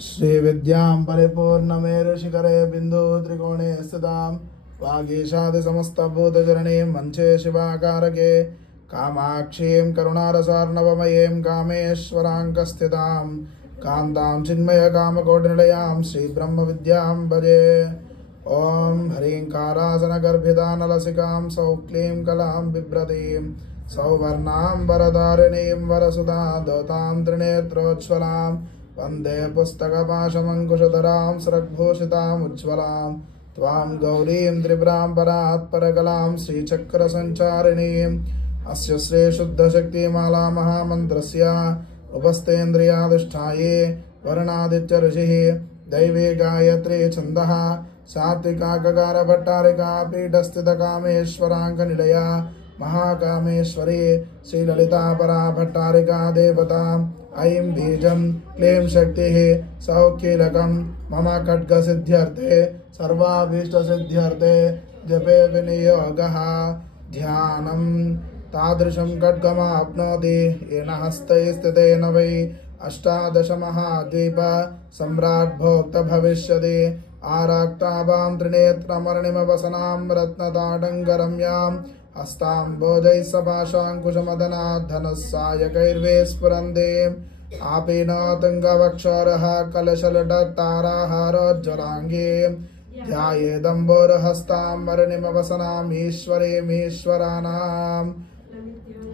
श्रीविद्यां परिपूर्णमेरुशिखरे बिन्दु त्रिकोणे स्थितां वागीशादि समस्तभूतजननीं वन्दे शिवाकारके कामाक्षीं करुणारसार्णवमयीं कामेश्वराङ्कस्थितां कान्तां चिन्मयकामकोटिनिलयां श्रीब्रह्मविद्यां भजे। ॐ ह्रीङ्कारासनगर्भितानलसिकां सौक्लीं कलां बिभ्रतीं सौवर्णां वरदारिणीं वरसुधा दोतां त्रिनेत्रोज्ज्वलां वन्दे पुस्तकपाशमङ्कुशधरां स्रग्भूषिताम् उज्ज्वलां त्वां गौरीं त्रिपुरां परात्परकलां श्रीचक्रसञ्चारिणीम् अस्य श्रीशुद्धशक्तिमाला महामन्त्रस्य उपस्थेन्द्रियाधिष्ठाये वर्णादित्य ऋषिः दैवी गायत्री छन्दः सात्विकाककार भट्टारिका पीठस्थितकामेश्वराङ्कनिलया महाकामेश्वरी श्रीललिता परा भट्टारिका देवता ऐं बीजं क्लीं शक्तिः सौकीलकं मम खड्गसिद्ध्यर्थे सर्वाभीष्टसिद्ध्यर्थे जपे विनियोगः ध्यानं तादृशं खड्गमाप्नोति येन हस्ते स्थितेन वै अष्टादशमहाद्वीप सम्राट् भोक्त भविष्यति। आरक्ताभां त्रिनेत्रमर्णिमवसनां रत्नताडङ्गरम्यां हस्ताम्बोजैः सपाशाङ्कुशमदनात् धनः सायकैर्वे स्फुरन्ति आपीनोतुङ्गवक्षोरः कलशलटताराहारोज्ज्वलाङ्गीं ध्यायेदम्बोरहस्तां मर्णिमवसनाम् ईश्वरीमीश्वराणां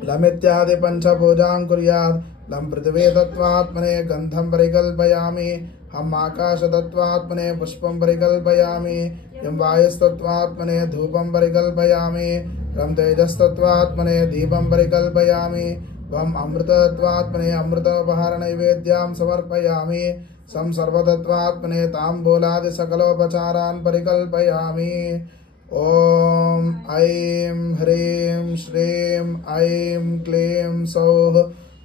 लमित्यादि पञ्चपूजां कुर्यात्। लं पृथिवी तत्त्वात्मने गन्धं परिकल्पयामि, हम आकाशतत्त्वात्मने पुष्पं परिकल्पयामि, यं वायुस्तत्त्वात्मने धूपं परिकल्पयामि, रं तेजस्तत्त्वात्मने दीपं परिकल्पयामि, वं अमृततत्त्वात्मने अमृतोपहारनैवेद्यां समर्पयामि, सं सर्वतत्त्वात्मने ताम्बूलादि सकलोपचारान् परिकल्पयामि। ॐ ऐं ह्रीं श्रीं ऐं क्लीं सौः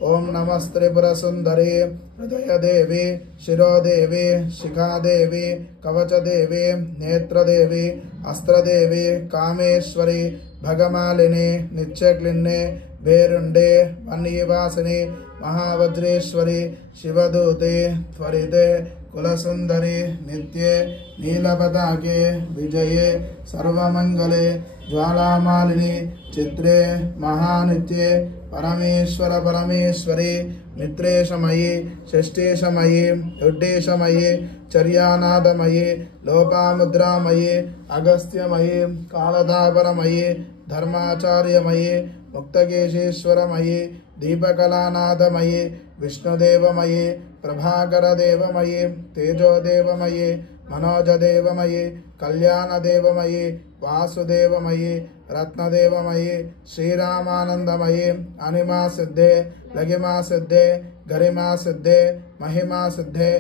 ओम नमस्त्रिपुरसुंदरी हृदयदेवी शिरोदेवी शिखादेवी कवचदेवी नेत्रदेवी अस्त्रदेवी कामेश्वरी भगमालिनी नित्यक्लिन्ने भेरुंडे वन्यवासिनी महावज्रेश्वरी शिवदूते त्वरिते कुलसुंदरी नित्ये नीलपताके विजये सर्वमंगले ज्वालामालिनी चित्रे महानित्ये परमेश्वर परमेश्वरी मित्रेशमयी षष्ठेशमयी युड्डेशमयी चर्यानादमयी लोपामुद्रामयी अगस्त्यमयी कालदापरमयी धर्माचार्यमयी मुक्तकेशेश्वरमयी दीपकलानादमयी विष्णुदेवमयी प्रभाकरदेवमयी तेजोदेवमयी मनोजदेवमयी कल्याणदेवमयी वासुदेवमयी रत्नदेवमयी श्रीरामानंदमयी अनिमा सिद्धे लगिमा सिद्धे गरिमा सिद्धे महिमा सिद्धे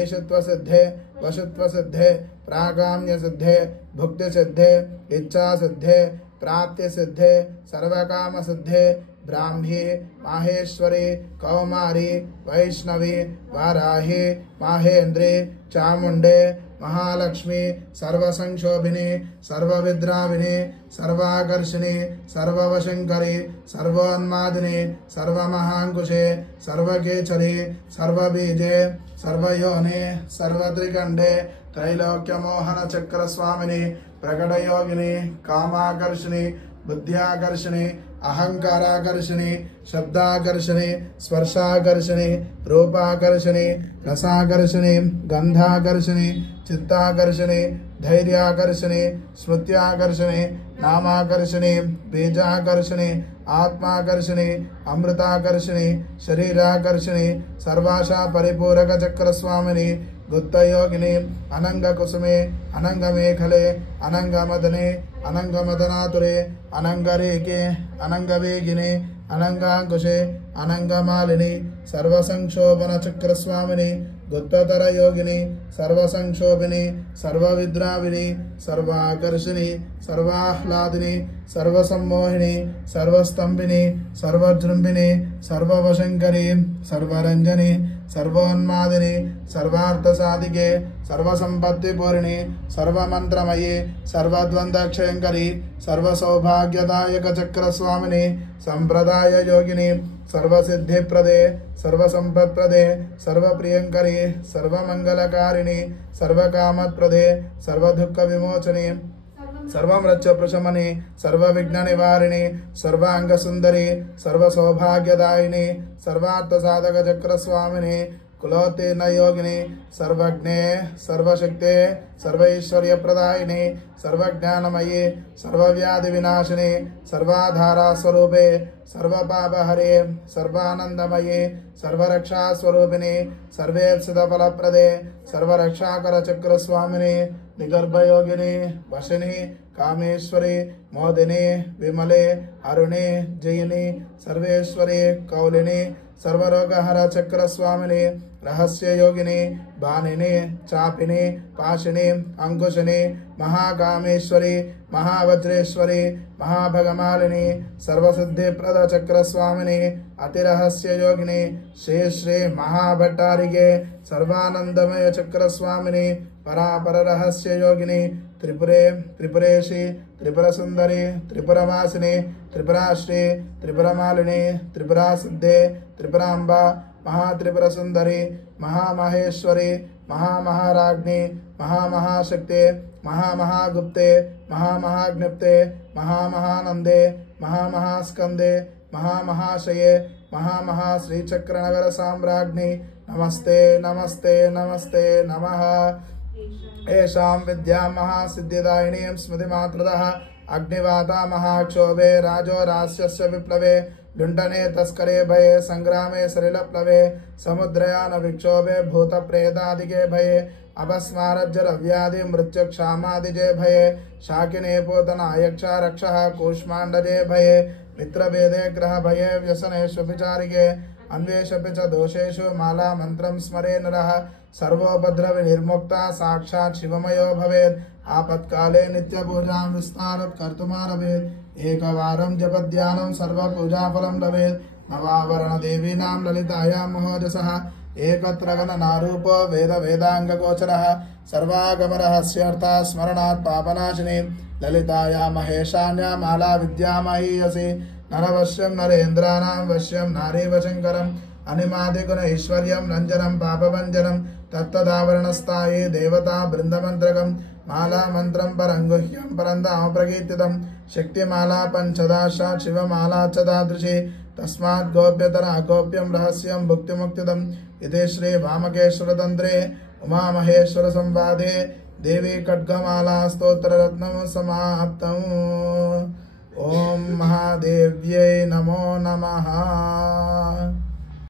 ईशत्व सिद्धे वशुत्व सिद्धे प्रागाम्य सिद्धे भुक्ति सिद्धे इच्छा सिद्धे प्राप्ति सिद्धे सर्वकाम सिद्धे ब्राह्मी माहेश्वरी कौमारी वैष्णवी वाराही माहेन्द्री चामुंडे महालक्ष्मी सर्वसंक्षोभिनी सर्वविद्राविनी सर्वाकर्षिणी सर्ववशंकरी सर्वोन्मादिनी सर्वमहांकुशे सर्वकेचरी सर्वबीजे सर्वयोनि सर्वत्रिकंडे त्रैलोक्यमोहन चक्रस्वामिनी प्रकटयोगिनी कामाकर्षिणी बुद्ध्याकर्षिणी अहंकाराकर्षिणी शब्दाकर्षिणी स्पर्शाकर्षिणी रूपाकर्षिणी रसाकर्षिणी गंधाकर्षिणी चित्ताकर्षिणी धैर्याकर्षिणी स्मृत्याकर्षिणी नामाकर्षिणी बीजाकर्षिणी आत्माकर्षिणी अमृताकर्षिणी शरीराकर्षिणी सर्वाशा परिपूरक चक्रस्वामिनी गुप्तयोगिनी अनंगकुसुमे अनंगमेखले अनंगमदने अनंगमदनातुरे अनंगरेके अनंगवेगिने अनंगांकुशे अनंगमालिनी सर्वसंक्षोभन चक्रस्वामिनी गुप्ततर योगिनी सर्वसंक्षोभिनी सर्वविद्राविनी सर्वाकर्षिणी सर्वाह्लादिनी सर्वसम्मोहिनी सर्वस्तंभिनी सर्वजृंभिनी सर्ववशंकरी सर्वरंजनी सर्वोन्मादिनी सर्वार्थसाधिके सर्वसंपत्तिपूरिणी सर्वमंत्रमयी सर्वद्वंद्वक्षयंकरी सर्वसौभाग्यदायक चक्रस्वामिनी संप्रदाय योगिनी सर्वसिद्धिप्रदे सर्वसंपत्प्रदे सर्वप्रियंकरी सर्वमंगलकारिणी सर्वकामप्रदे सर्वदुःखविमोचनी सर्वमृत्युप्रशमनी सर्वविघ्ननिवारिणी सर्वांगसुंदरी सर्वसौभाग्यदायिनी सर्वार्थसाधकचक्रस्वामिनी कुलोत्तीर्ण योगिनी सर्वज्ञे सर्वशक्ते सर्वैश्वर्यप्रदायिनी सर्वज्ञानमयी सर्वव्याधिविनाशिनी सर्वाधारास्वरूपे सर्वपापहरे सर्वानंदमये सर्वरक्षास्वरूपिणी सर्वेप्सितफलप्रदे सर्वरक्षाकरचक्रस्वामिनी निगर्भयोगिनी वशिनी कामेश्वरी मोदिनी विमले अरुणे जयिनी सर्वेश्वरी कौलिनी सर्वरोगहर चक्रस्वामिनी रहस्य योगिनी बानिनी चापिनी पाशिनी अंकुशिनी महाकामेश्वरी महावज्रेश्वरी महाभगमालिनी सर्वसिद्धिप्रद चक्रस्वामिनी अतिरहस्य योगिनी श्री श्री महाभट्टारिके सर्वानंदमय चक्रस्वामिनी परापर रहस्य योगिनी त्रिपुरे त्रिपुरेशी त्रिपुरसुंदरी त्रिपुरवासिनी त्रिपुराश्री त्रिपुरमालिनी त्रिपुरासिद्धे त्रिपुरांबा महात्रिपुरसुंदरी महामहेश्वरी महामहाराज्ञी महामहाशक्ते महामहागुप्ते महामहाज्ञप्ते महामहानंदे महामहास्कंदे महामहाशये महामहाश्रीचक्रनगर साम्राज्ञी नमस्ते नमस्ते नमस्ते नमः। एषां विद्या महासिद्धिदायिनीं स्मृतिमात्रतः अग्निवाता महाक्षोभे राजो रास्यस्य विप्लवे लुण्ठने तस्करे भये संग्रामे सलिलप्लवे समुद्रयान विक्षोभे भूतप्रेतादिके भये अपस्मारज्जरव्याधि मृत्युक्षामादिजे भये शाकिने पूतना यक्षा रक्षः कूष्माण्डजे भये मित्रभेदे ग्रह भये व्यसनेषु विचारिके अन्वेषपि च दोषेषु माला मंत्रं स्मरे नरः सर्वोपद्रवनिर्मुक्ता साक्षात् शिवमयो भवेत् आपत्काले नित्यपूजां विस्तारत् कर्तुमारभेत् एकवारं जपध्यानं सर्वपूजाफलं लभेत् नवावरणदेवीनां ललितायां महोजसः एकत्र गणनारूपो वेदाङ्गगोचरः सर्वागमरहस्यर्थः स्मरणात् पापनाशिनी ललिताया महेशान्या माला विद्यामहीयसी नरवश्यं नरेन्द्राणां वश्यं नारीवशङ्करम् अनिमादिगुण ऐश्वर्यं रञ्जनं पापभञ्जनं तत्तदावरणस्थायी देवता बृन्दमन्त्रकं माला मन्त्रं परङ्गुह्यं परन्दाम प्रकीर्तितं शक्तिमाला पञ्चदाशात् शिवमाला च तादृशी तस्मात् गोप्यतरा गोप्यं रहस्यं भुक्तिमुक्तिदम् इति श्री वामकेश्वरतन्त्रे उमामहेश्वर संवादे देवी खड्गमाला स्तोत्ररत्नं समाप्तम्। ओम महादेव्यै नमो नमः।